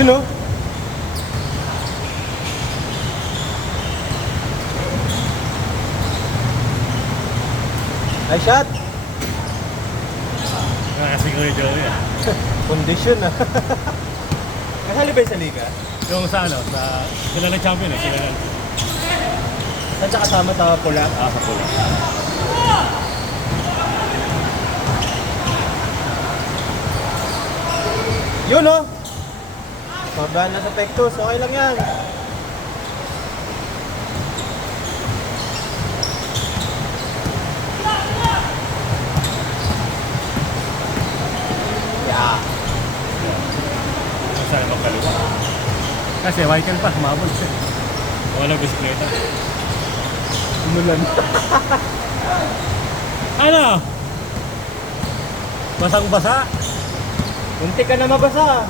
You know? Nice shot. Kasi ko yung Joey ah. Condition ah. Kasali ba yung sa liga? Yung sa ano, sila na champion eh. Sila na. Saan siya kasama sa pula? Sa pula. Yun oh. Sobrang na sa Pectus. Okay lang yan. Yeah. Saan magkaliwa. Kasi Michael pa, humabol siya. Wala bisikleta. Umulan. Ano? Basang-basa. Muntik ka na mabasa.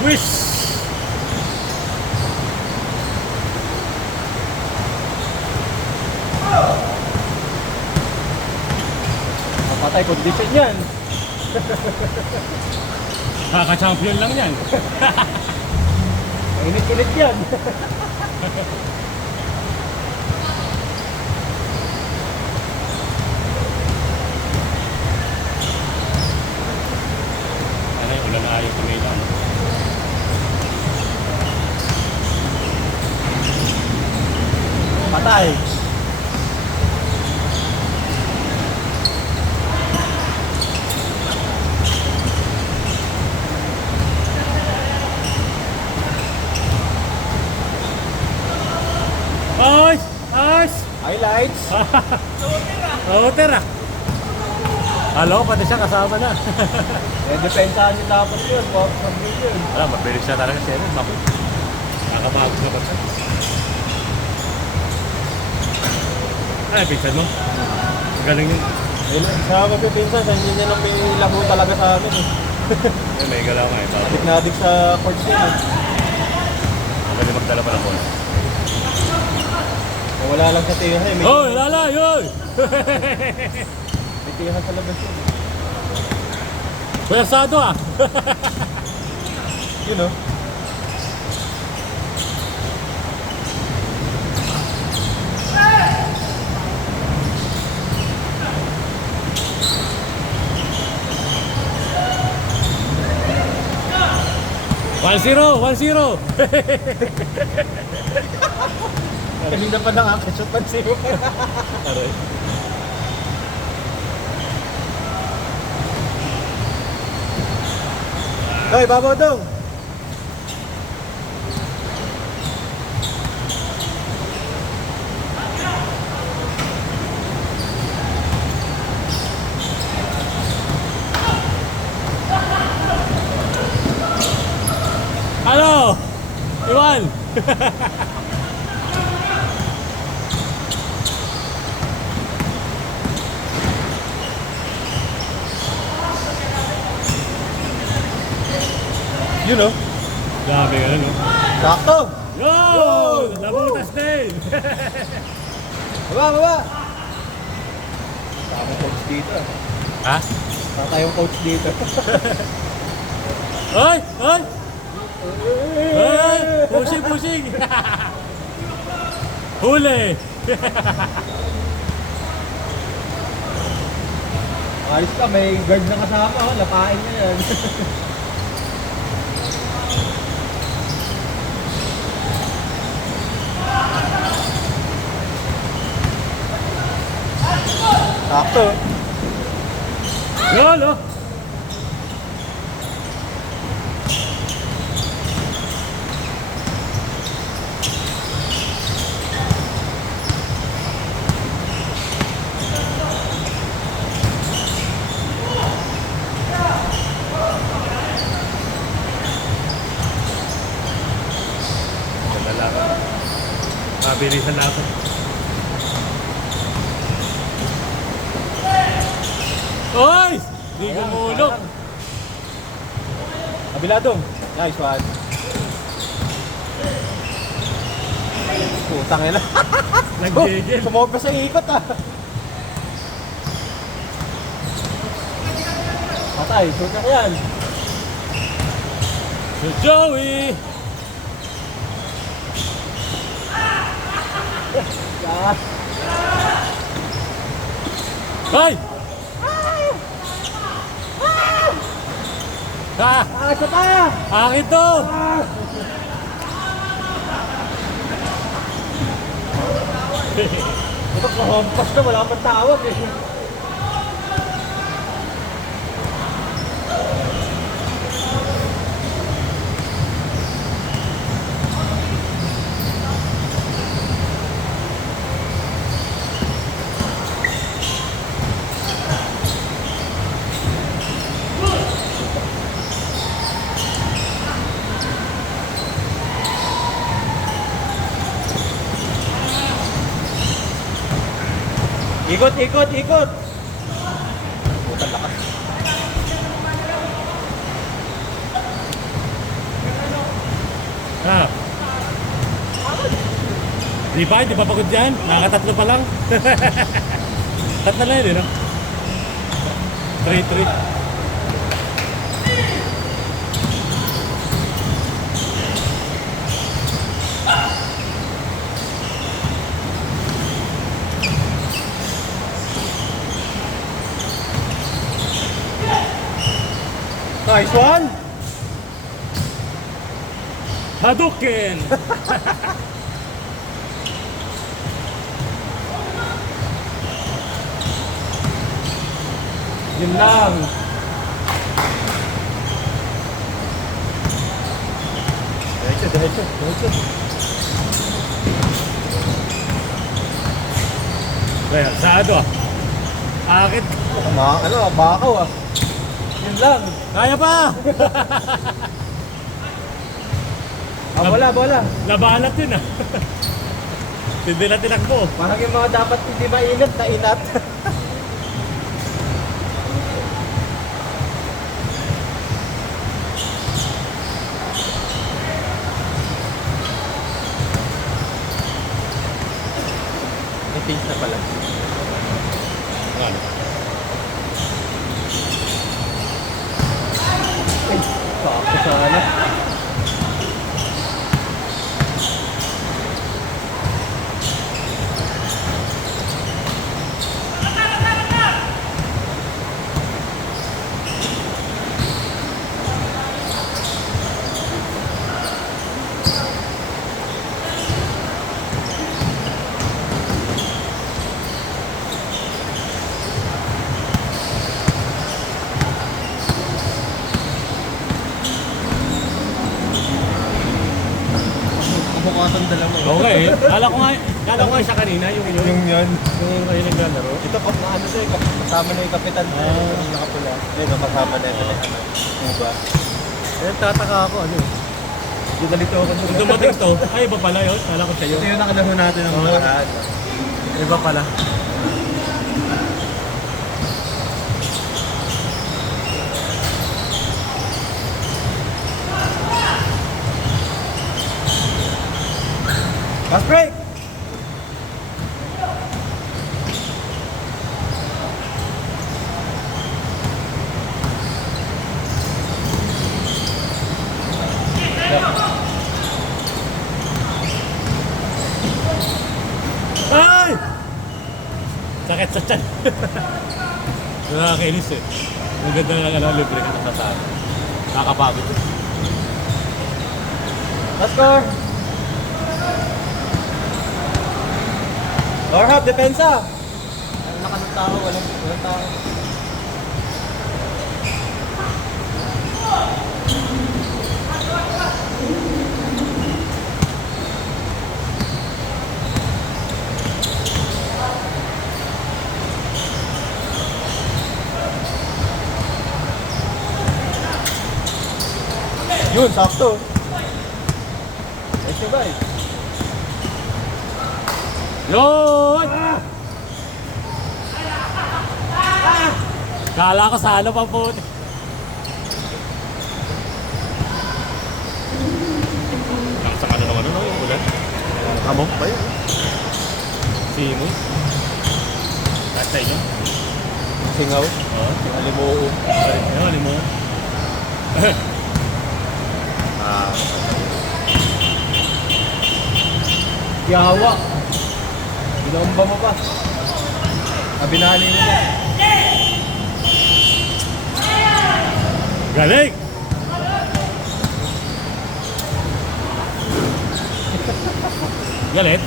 Swish! Mapatay condition yan. Kaka-champion lang yan. Init-init yan. Ano yung ulan na ayaw kumilang. Patay. Ayos! Ayos! Highlights. Outer ah! Hello, pati siya kasama na. Depensahan niyo dapat yun. Pag-pag yun. Wala, mabilis siya talaga siya. Bakit? Nakakabagos na ba siya? Ay, pinsan mo. Galing yun. Sa magpipinsan, sa hindi niya lang may labo talaga sa amin eh. Ay, may galaw nga eh. Adik na adik sa courts yun eh. Magaling magdala pa ng bola. Wala lang sa tiyahan eh. Hoy, lalay! Hoy! May tiyahan sa labas yun. Pwersado ah! You know? One zero! Kanina pa nakakashot pa siyo. Aray. Hoy, babaw dong! Ano? Iwan! You know? Grabe ka no? Sakto! Yo! Yo! Nabutas din! Baba, baba! Tama coach dito ah. Ha? Tama yung coach dito. Hoy! Hoy! Hoy! Pushing! Huli! Ayos ka, may guard na kasama oh. Lapain niya yan. Sakto. Lolo! Mabilisan na ako. Oy! Di gumulog. Kabiladong. Nice one. Putang ina. Nag-jiggle. Sumobra sa ikot ah. Patay, sunak yan. Si Joey! Ah, Hoy! Ah! isa pa! Akin to! Ito, kahompas na, wala pang tawag eh. Ikot, ikot, ikot! Putang lakas. Ah. Di pa pagod dyan. Nakakatatlo pa lang. Tatlo na yun, no? 3-3. Nice one! Hadouken! Yun lang. Diretso, diretso, diretso. Kaya, sado ah. Akit. Bakaw ah. Yun lang. Kaya pa! Bola, bola. Labanat yun ah. Hindi na tinakbo. Parang yung mga dapat hindi mainat, nainat. May taste na pala. Ano? Sakto sana. Kabukatan dalawa. Okay. Kala ko nga siya kanina, yung Yung yun. yung kayo naglalaro. Ito na ano siya, kasama na yung kapitan ko. Yung nakapula. Yun, kasama na yung Cuba. Eh, tataka ako, ano eh. Yung nalito ako Kung dumating to, ay iba pala yun. Kala ko sa'yo. Ito yung nakalaro natin ng mga lahat. Iba pala. Fast break! Ay! Sakit sa tiyan. Nakakainis eh. Ang ganda ng libre ka sa saan. Nakakapagod. Last score! Lower half, depensa! Ano na ka ng tao? Walang tao. Yun, sakto. Nice guys. Yun! Kala ko sa ano pa po. Sa ano naman ano yung ulan? Amok ba yun? Simoy. Tatay niya. Singaw. Oo. Alimuo. Ayun, alam mo. Ah. Yawa. Binomba mo pa. Binali mo pa. Galing! Galit?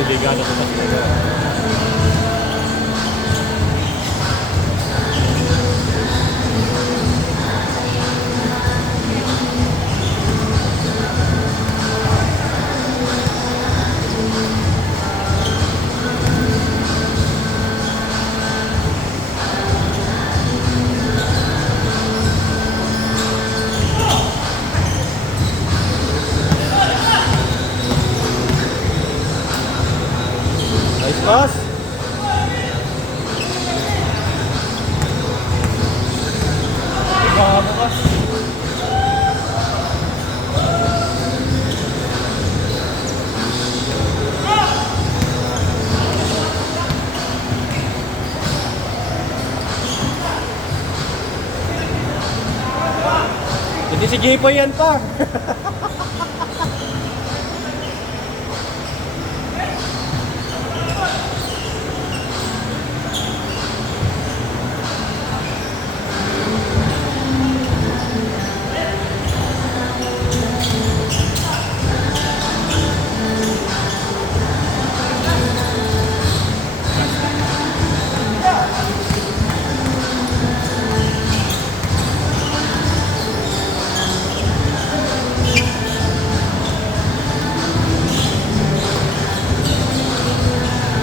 Delikado ko kasi. Nice pass. Baka bukas. Hindi si Jipoy yan pa.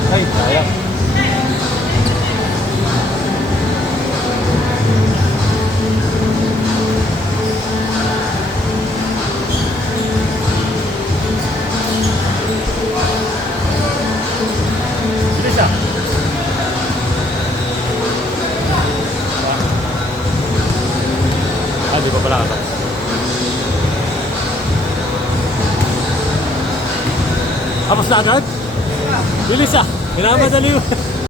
Ay, sayang. Bilis ah. Ah, di pa pala ata. Tapos na agad? Bilis ah. Minamadali mo.